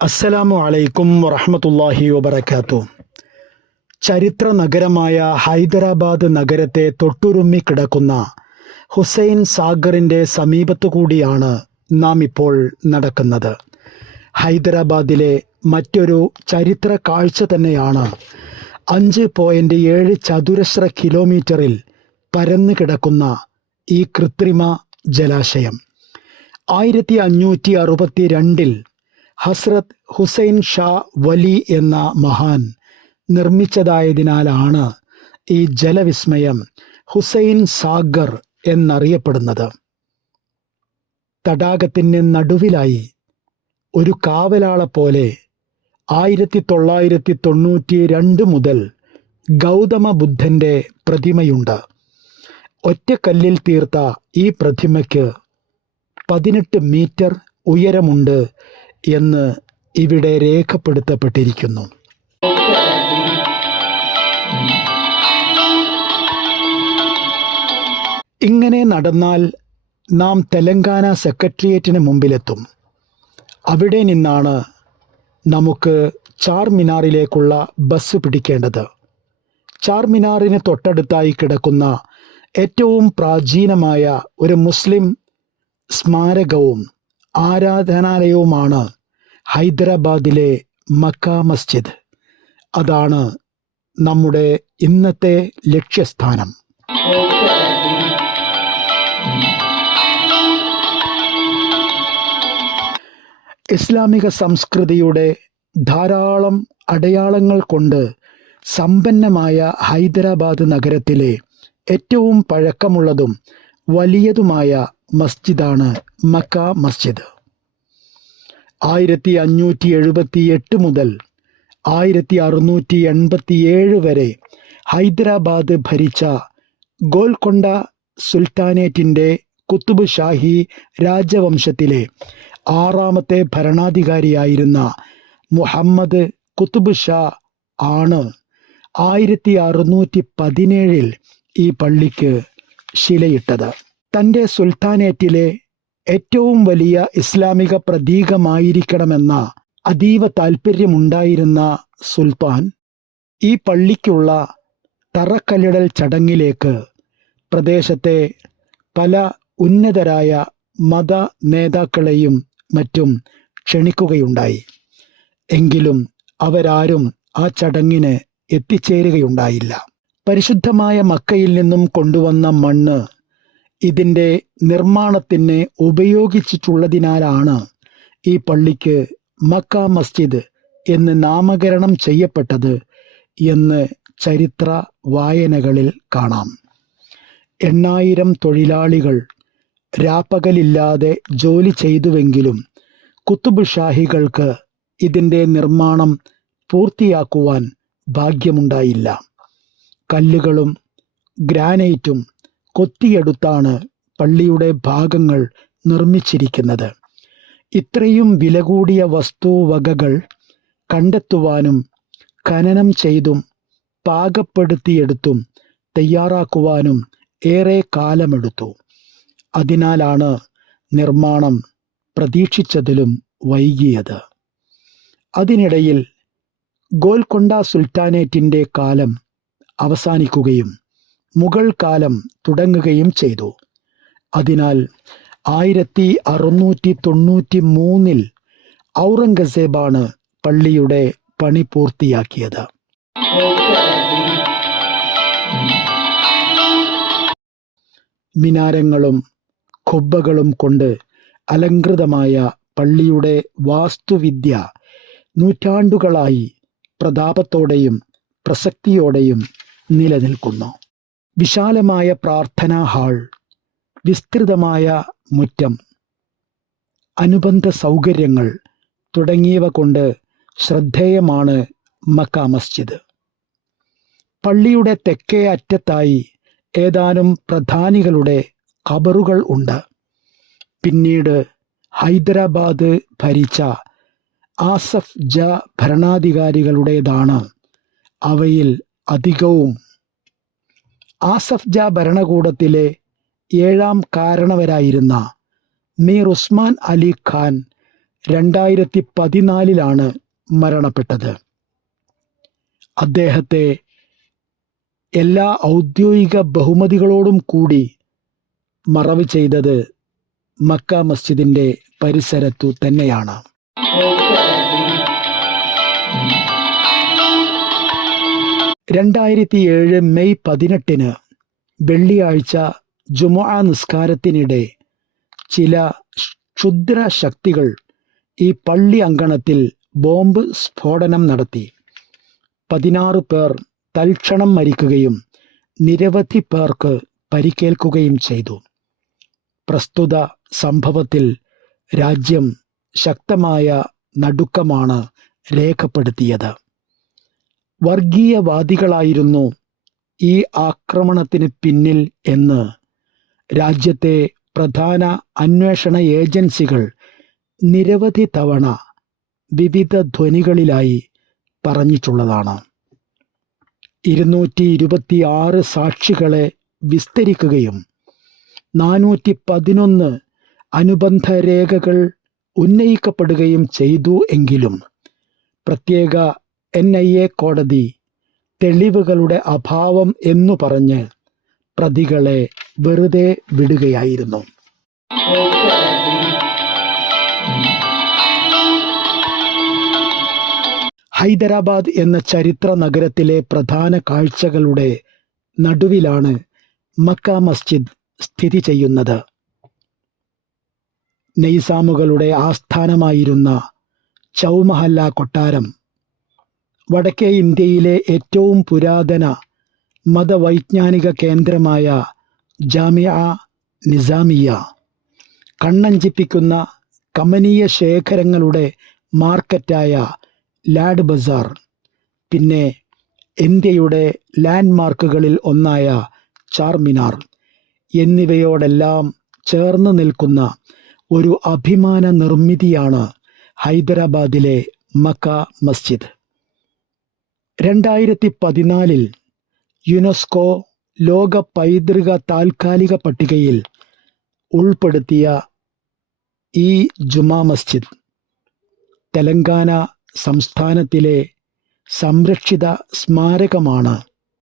അസ്സലാമു അലൈക്കും വറഹ്മത്തുള്ളാഹി വബറകാതുഹു. ചരിത്ര നഗരമായ ഹൈദരാബാദ് നഗരത്തെ തൊട്ടുരുമ്മി കിടക്കുന്ന ഹുസൈൻ സാഗറിൻ്റെ സമീപത്തുകൂടിയാണ് നാം ഇപ്പോൾ നടക്കുന്നത്. ഹൈദരാബാദിലെ മറ്റൊരു ചരിത്ര കാഴ്ച തന്നെയാണ് 5.7 ചതുരശ്ര കിലോമീറ്ററിൽ പരന്നു കിടക്കുന്ന ഈ കൃത്രിമ ജലാശയം. 1562 ഹസ്രത്ത് ഹുസൈൻ ഷാ വലി എന്ന മഹാൻ നിർമ്മിച്ചതായതിനാലാണ് ഈ ജലവിസ്മയം ഹുസൈൻ സാഗർ എന്നറിയപ്പെടുന്നത്. തടാകത്തിന് നടുവിലായി ഒരു കാവലാളെ പോലെ 1992 മുതൽ ഗൗതമ ബുദ്ധൻ്റെ പ്രതിമയുണ്ട്. ഒറ്റക്കല്ലിൽ തീർത്ത ഈ പ്രതിമയ്ക്ക് 18 മീറ്റർ ഉയരമുണ്ട് എന്ന് ഇവിടെ രേഖപ്പെടുത്തപ്പെട്ടിരിക്കുന്നു. ഇങ്ങനെ നടന്നാൽ നാം തെലങ്കാന സെക്രട്ടേറിയറ്റിന് മുമ്പിലെത്തും. അവിടെ നിന്നാണ് നമുക്ക് ചാർമിനാറിലേക്കുള്ള ബസ് പിടിക്കേണ്ടത്. ചാർമിനാറിന് തൊട്ടടുത്തായി കിടക്കുന്ന ഏറ്റവും പ്രാചീനമായ ഒരു മുസ്ലിം സ്മാരകവും ആരാധനാലയവുമാണ് ഹൈദരാബാദിലെ മക്ക മസ്ജിദ്. അതാണ് നമ്മുടെ ഇന്നത്തെ ലക്ഷ്യസ്ഥാനം. ഇസ്ലാമിക സംസ്കൃതിയുടെ ധാരാളം അടയാളങ്ങൾ കൊണ്ട് സമ്പന്നമായ ഹൈദരാബാദ് നഗരത്തിലെ ഏറ്റവും പഴക്കമുള്ളതും വലിയതുമായ മസ്ജിദാണ് മക്ക മസ്ജിദ്. 1578 മുതൽ 1687 വരെ ഹൈദരാബാദ് ഭരിച്ച ഗോൽക്കൊണ്ട സുൽത്താനേറ്റിൻ്റെ കുത്തുബ് ഷാഹി രാജവംശത്തിലെ 6ാമത്തെ ഭരണാധികാരിയായിരുന്ന മുഹമ്മദ് കുത്തുബ് ഷാ ആണ് 1617 ഈ പള്ളിക്ക് ശിലയിട്ടത്. തൻ്റെ സുൽത്താനേറ്റിലെ ഏറ്റവും വലിയ ഇസ്ലാമിക പ്രതീകമായിരിക്കണമെന്ന അതീവ താൽപ്പര്യമുണ്ടായിരുന്ന സുൽത്താൻ ഈ പള്ളിക്കുള്ള തറക്കല്ലിടൽ ചടങ്ങിലേക്ക് പ്രദേശത്തെ പല ഉന്നതരായ മത നേതാക്കളെയും മറ്റും ക്ഷണിക്കുകയുണ്ടായി. എങ്കിലും അവരാരും ആ ചടങ്ങിന് എത്തിച്ചേരുകയുണ്ടായില്ല. പരിശുദ്ധമായ മക്കയിൽ നിന്നും കൊണ്ടുവന്ന മണ്ണ് ഇതിൻ്റെ നിർമ്മാണത്തിന് ഉപയോഗിച്ചിട്ടുള്ളതിനാലാണ് ഈ പള്ളിക്ക് മക്ക മസ്ജിദ് എന്ന് നാമകരണം ചെയ്യപ്പെട്ടത് എന്ന് ചരിത്ര വായനകളിൽ കാണാം. 8,000 തൊഴിലാളികൾ രാപ്പകലില്ലാതെ ജോലി ചെയ്തുവെങ്കിലും കുത്തുബ് ഷാഹികൾക്ക് ഇതിൻ്റെ നിർമ്മാണം പൂർത്തിയാക്കുവാൻ ഭാഗ്യമുണ്ടായില്ല. കല്ലുകളും ഗ്രാനൈറ്റും കൊത്തിയെടുത്താണ് പള്ളിയുടെ ഭാഗങ്ങൾ നിർമ്മിച്ചിരിക്കുന്നത്. ഇത്രയും വില കൂടിയ വസ്തുവകകൾ കണ്ടെത്തുവാനും ഖനനം ചെയ്തും പാകപ്പെടുത്തിയെടുത്തും തയ്യാറാക്കുവാനും ഏറെ കാലമെടുത്തു. അതിനാലാണ് നിർമ്മാണം പ്രതീക്ഷിച്ചതിലും വൈകിയത്. അതിനിടയിൽ ഗോൽക്കൊണ്ട സുൽത്താനേറ്റിൻ്റെ കാലം അവസാനിക്കുകയും മുഗൾ കാലം തുടങ്ങുകയും ചെയ്തു. അതിനാൽ 1693 ഔറംഗസേബാണ് പള്ളിയുടെ പണി പൂർത്തിയാക്കിയത്. മിനാരങ്ങളും ഖുബ്ബകളും കൊണ്ട് അലങ്കൃതമായ പള്ളിയുടെ വാസ്തുവിദ്യ നൂറ്റാണ്ടുകളായി പ്രതാപത്തോടെയും പ്രസക്തിയോടെയും നിലനിൽക്കുന്നു. വിശാലമായ പ്രാർത്ഥനാ ഹാൾ, വിസ്തൃതമായ മുറ്റം, അനുബന്ധ സൗകര്യങ്ങൾ തുടങ്ങിയവ കൊണ്ട് ശ്രദ്ധേയമാണ് മക്ക മസ്ജിദ്. പള്ളിയുടെ തെക്കേ അറ്റത്തായി ഏതാനും പ്രധാനികളുടെ ഖബറുകൾ ഉണ്ട്. പിന്നീട് ഹൈദരാബാദ് ഭരിച്ച ആസഫ് ജാ ഭരണാധികാരികളുടേതാണ് അവയിൽ അധികവും. ആസഫ് ജാ ഭരണകൂടത്തിലെ 7ാം കാരണവരായിരുന്ന മീർ ഉസ്മാൻ അലി ഖാൻ 2014 മരണപ്പെട്ടത്. അദ്ദേഹത്തെ എല്ലാ ഔദ്യോഗിക ബഹുമതികളോടും കൂടി മറവ് ചെയ്തത് മക്ക മസ്ജിദിൻ്റെ പരിസരത്തു തന്നെയാണ്. 2007 മെയ് 18 വെള്ളിയാഴ്ച ജുമുഅ നിസ്കാരത്തിനിടെ ചില ക്ഷുദ്ര ശക്തികൾ ഈ പള്ളി അങ്കണത്തിൽ ബോംബ് സ്ഫോടനം നടത്തി. 16 പേർ തൽക്ഷണം മരിക്കുകയും നിരവധി പേർക്ക് പരിക്കേൽക്കുകയും ചെയ്തു. പ്രസ്തുത സംഭവത്തിൽ രാജ്യം ശക്തമായ നടുക്കമാണ് രേഖപ്പെടുത്തിയത്. വർഗീയവാദികളായിരുന്നു ഈ ആക്രമണത്തിന് പിന്നിൽ എന്ന് രാജ്യത്തെ പ്രധാന അന്വേഷണ ഏജൻസികൾ നിരവധി തവണ വിവിധ ധ്വനികളിലായി പറഞ്ഞിട്ടുള്ളതാണ്. 226 സാക്ഷികളെ വിസ്തരിക്കുകയും 411 അനുബന്ധ രേഖകൾ ഉന്നയിക്കപ്പെടുകയും ചെയ്തു എങ്കിലും പ്രത്യേക NIA കോടതി തെളിവുകളുടെ അഭാവം എന്നു പറഞ്ഞ് പ്രതികളെ വെറുതെ വിടുകയായിരുന്നു. ഹൈദരാബാദ് എന്ന ചരിത്ര നഗരത്തിലെ പ്രധാന കാഴ്ചകളുടെ നടുവിലാണ് മക്ക മസ്ജിദ് സ്ഥിതി ചെയ്യുന്നത്. നൈസാമുകളുടെ ആസ്ഥാനമായിരുന്ന ചൗമഹല്ല കൊട്ടാരം, വടക്കേ ഇന്ത്യയിലെ ഏറ്റവും പുരാതന മതവൈജ്ഞാനിക കേന്ദ്രമായ ജാമിഅ നിസാമിയ, കണ്ണഞ്ചിപ്പിക്കുന്ന കമനീയ ശേഖരങ്ങളുടെ മാർക്കറ്റായ ലാഡ് ബസാർ, പിന്നെ ഇന്ത്യയുടെ ലാൻഡ്മാർക്കുകളിൽ ഒന്നായ ചാർമിനാർ എന്നിവയോടെല്ലാം ചേർന്ന് നിൽക്കുന്ന ഒരു അഭിമാന നിർമ്മിതിയാണ് ഹൈദരാബാദിലെ മക്ക മസ്ജിദ്. 2014 യുനെസ്കോ ലോക പൈതൃക താൽക്കാലിക പട്ടികയിൽ ഉൾപ്പെടുത്തിയ ഈ ജുമാ മസ്ജിദ് തെലങ്കാന സംസ്ഥാനത്തിലെ സംരക്ഷിത സ്മാരകമാണ്.